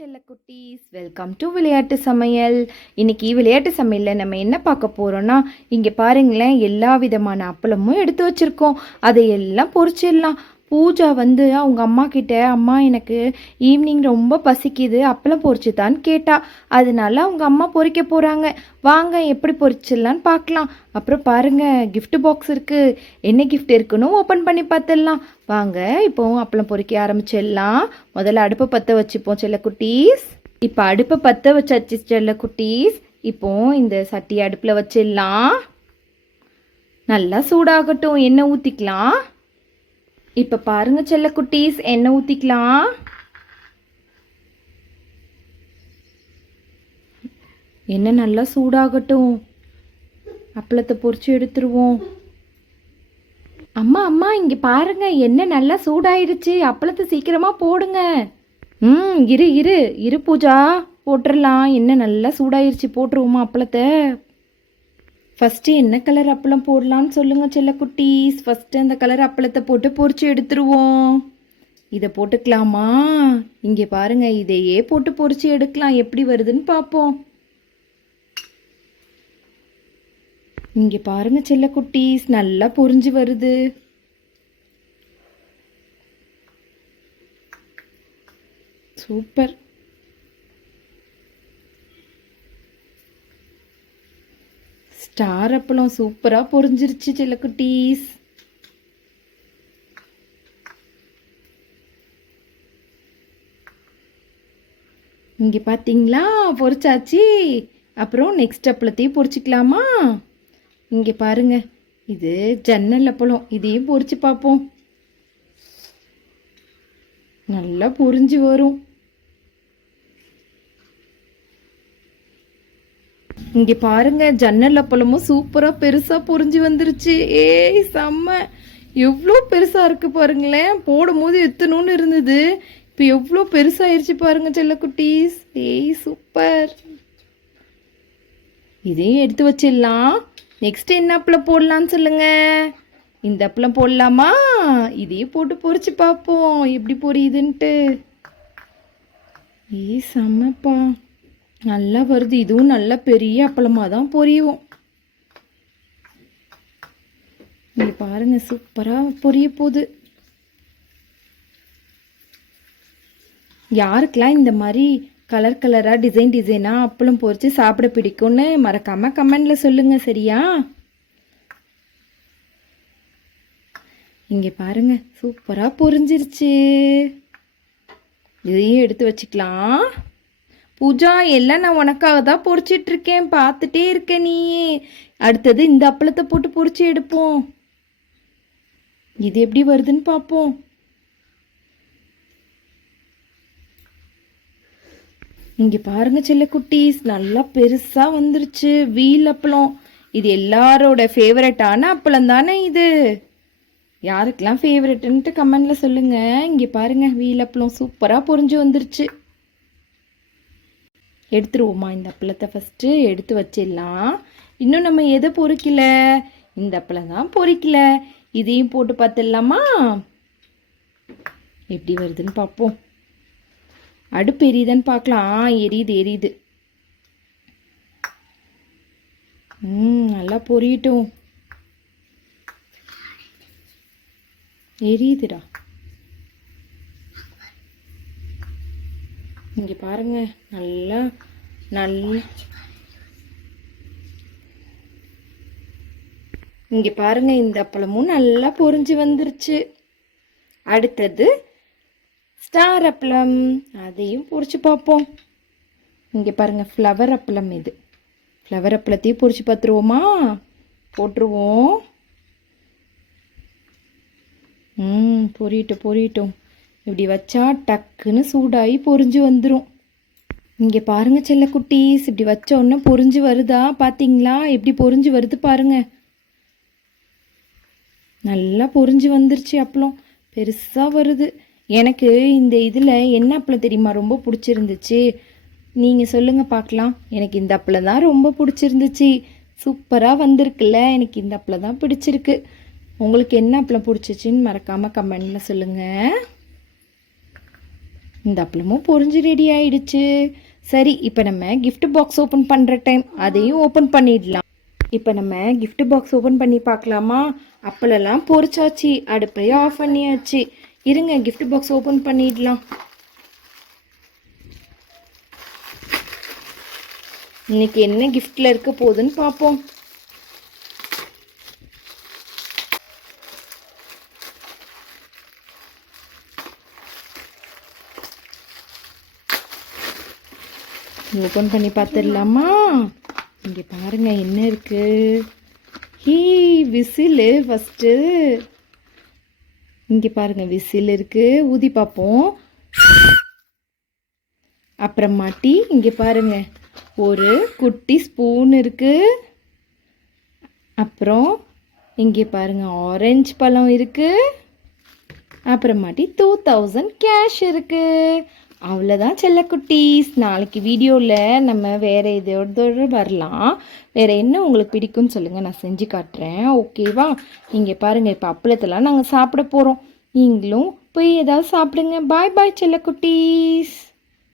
செல்லக்குட்டீஸ், welcome to விளையாட்டு சமையல். இன்னைக்கு விளையாட்டு சமையலில் நம்ம என்ன பார்க்க போகிறோன்னா, இங்கே பாருங்களேன், எல்லா விதமான அப்பளமும் எடுத்து வச்சுருக்கோம். அதையெல்லாம் பொரிச்சிடலாம். பூஜா வந்து அவங்க அம்மா கிட்ட, அம்மா எனக்கு ஈவினிங் ரொம்ப பசிக்குது, அப்பளம் பொரிச்சுதான்னு கேட்டா. அதனால அவங்க அம்மா பொரிக்க போகிறாங்க. வாங்க எப்படி பொரிச்சிடலான்னு பார்க்கலாம். அப்புறம் பாருங்க, gift பாக்ஸ் இருக்குது. என்ன gift இருக்குன்னு ஓப்பன் பண்ணி பார்த்துடலாம். வாங்க இப்போ அப்பளம் பொரிக்க ஆரம்பிச்சிடலாம். முதல்ல அடுப்பை பற்ற வச்சுப்போம் செல்லக்குட்டீஸ். இப்போ அடுப்பை பற்ற வச்சாச்சு செல்லக்குட்டீஸ். இப்போ இந்த சட்டியை அடுப்பில் வச்சிடலாம். நல்லா சூடாகட்டும். எண்ணெய் ஊற்றிக்கலாம். இப்போ பாருங்க செல்லக்குட்டீஸ், எண்ணெய் ஊற்றிக்கலாம். எண்ணெய் நல்லா சூடாகட்டும். அப்பளத்தை பொரிச்சு எடுத்துருவோம். அம்மா அம்மா இங்கே பாருங்க, எண்ணெய் நல்லா சூடாயிடுச்சு. அப்பளத்தை சீக்கிரமாக போடுங்க. இரு இரு இரு பூஜா, போட்டுடலாம். எண்ணெய் நல்லா சூடாயிருச்சு, போட்டுருவோமா அப்பளத்தை? ஃபஸ்ட்டு என்ன கலர் அப்பளம் போடலான்னு சொல்லுங்கள் செல்லக்குட்டீஸ். ஃபஸ்ட்டு அந்த கலர் அப்பளத்தை போட்டு பொரிச்சு எடுத்துருவோம். இதை போட்டுக்கலாமா? இங்கே பாருங்கள், இதையே போட்டு பொரிச்சு எடுக்கலாம். எப்படி வருதுன்னு பார்ப்போம். இங்கே பாருங்கள் செல்லக்குட்டீஸ், நல்லா பொரிஞ்சு வருது. சூப்பர். ஸ்டார் அப்பளம் சூப்பராக பொரிஞ்சிருச்சு செல்லக்குட்டீஸ். இங்கே பார்த்தீங்களா, பொரிச்சாச்சு. அப்புறம் நெக்ஸ்ட் அப்பளத்தையும் பொரிச்சிக்கலாமா? இங்கே பாருங்க, இது ஜன்னல் அப்பளம். இதையும் பொரிச்சு பார்ப்போம். நல்லா பொரிஞ்சு வரும். இங்கே பாருங்க, ஜன்னல் அப்பளமும் சூப்பராக பெருசாக பொரிஞ்சு வந்துருச்சு. ஏய் செம்ம, எவ்வளோ பெருசாக இருக்குது பாருங்களேன். போடும் போது எத்தணும்னு இருந்தது, இப்போ எவ்வளோ பெருசாகிருச்சு பாருங்க செல்லக்குட்டீஸ். ஏய் சூப்பர். இதையும் எடுத்து வச்சிடலாம். நெக்ஸ்ட் என்ன அப்பளம் போடலான்னு சொல்லுங்க. இந்த அப்பளம் போடலாமா? இதையும் போட்டு பொரிச்சு பார்ப்போம் எப்படி பொரியுதுன்ட்டு. ஏய் செம்மப்பா, நல்லா வருது. இதுவும் நல்ல பெரிய அப்பளமாக தான் பொரியும். இங்கே பாருங்க, சூப்பராக பொரிய போகுது. யாருக்கெல்லாம் இந்த மாதிரி கலர் கலராக டிசைனாக அப்பளம் பொரித்து சாப்பிட பிடிக்கும்னு மறக்காமல் கமெண்டில் சொல்லுங்கள், சரியா? இங்கே பாருங்க, சூப்பராக பொரிஞ்சிருச்சு. இதையும் எடுத்து வச்சுக்கலாம். பூஜா, எல்லாம் நான் உனக்காக தான் பொரிச்சிட்ருக்கேன், பார்த்துட்டே இருக்க நீ. அடுத்தது இந்த அப்பளத்தை போட்டு பொரிச்சு எடுப்போம். இது எப்படி வருதுன்னு பார்ப்போம். இங்கே பாருங்க செல்லக்குட்டீஸ், நல்லா பெருசாக வந்துருச்சு வீல் அப்பளம். இது எல்லாரோட ஃபேவரட்டான அப்பளம் தானே இது? யாருக்கெல்லாம் ஃபேவரட்டுன்ட்டு கமெண்டில் சொல்லுங்கள். இங்கே பாருங்கள், வீல் அப்பளம் சூப்பராக பொரிஞ்சு வந்துருச்சு. எடுத்துருவோமா இந்த அப்பளத்தை? ஃபஸ்ட்டு எடுத்து வச்சிடலாம். இன்னும் நம்ம எதை பொரிக்கல? இந்த அப்பளம் தான் பொரிக்கல. இதையும் போட்டு பார்த்துடலாமா? எப்படி வருதுன்னு பார்ப்போம். அடுப்பு எரியுதுன்னு பார்க்கலாம். எரியுது எரியுது. நல்லா பொரியட்டும். எரியுதுடா. இங்கே பாருங்க, நல்லா இங்கே பாருங்க, இந்த அப்பளமும் நல்லா பொரிஞ்சு வந்துருச்சு. அடுத்தது ஸ்டார் அப்பளம், அதையும் பொரிச்சு பார்ப்போம். இங்கே பாருங்க, ஃப்ளவர் அப்பளம். இது ஃப்ளவர் அப்பளத்தையும் பொரிச்சு பார்த்துருவோமா? போட்டுருவோம். பொரியட்டும். இப்படி வச்சா டக்குன்னு சூடாகி பொரிஞ்சு வந்துடும். இங்கே பாருங்கள் செல்லக்குட்டீஸ், இப்படி வச்ச உடனே பொரிஞ்சு வருதா? பார்த்தீங்களா எப்படி பொரிஞ்சு வருது பாருங்க. நல்லா பொரிஞ்சு வந்துருச்சு அப்பளம், பெருசாக வருது. எனக்கு இந்த இதில் என்ன அப்பளம் தெரியுமா ரொம்ப பிடிச்சிருந்துச்சு? நீங்கள் சொல்லுங்கள் பார்க்கலாம். எனக்கு இந்த அப்பளம் தான் ரொம்ப பிடிச்சிருந்துச்சு. சூப்பராக வந்திருக்குல்ல, எனக்கு இந்த அப்பளம் தான் பிடிச்சிருக்கு. உங்களுக்கு என்ன அப்பளம் பிடிச்சிச்சின்னு மறக்காமல் கமெண்டில் சொல்லுங்கள். இந்த அப்பளமும் பொரிஞ்சு ரெடி ஆயிடுச்சு. சரி, இப்போ நம்ம gift பாக்ஸ் ஓப்பன் பண்ணுற டைம், அதையும் ஓப்பன் பண்ணிடலாம். இப்போ நம்ம gift பாக்ஸ் ஓப்பன் பண்ணி பார்க்கலாமா? அப்பளெல்லாம் பொரிச்சாச்சு, அடுப்பையும் ஆஃப் பண்ணியாச்சு. இருங்க, gift பாக்ஸ் ஓப்பன் பண்ணிடலாம். இன்னைக்கு என்ன கிஃப்டில் இருக்க போகுதுன்னு பார்ப்போம். ஓப்பன் பண்ணி பார்த்துடலாமா? இங்கே பாருங்க என்ன இருக்கு. He, whistle first. இங்கே பாருங்க விசில் இருக்கு, ஊதி பார்ப்போம். அப்புறமாட்டி இங்கே பாருங்க ஒரு குட்டி ஸ்பூன் இருக்கு. அப்புறம் இங்கே பாருங்க ஆரஞ்சு பழம் இருக்கு. அப்புறமாட்டி 2000 கேஷ் இருக்கு. அவ்வளோதான் செல்லக்குட்டீஸ். நாளைக்கு வீடியோவில் நம்ம வேறு இதோட வரலாம். வேறு என்ன உங்களுக்கு பிடிக்கும்னு சொல்லுங்கள், நான் செஞ்சு காட்டுறேன். ஓகேவா? இங்கே பாருங்கள், இப்போ அப்பளத்தெல்லாம் நாங்கள் சாப்பிட போகிறோம். நீங்களும் போய் ஏதாவது சாப்பிடுங்க. பாய் பாய் செல்லக்குட்டீஸ்.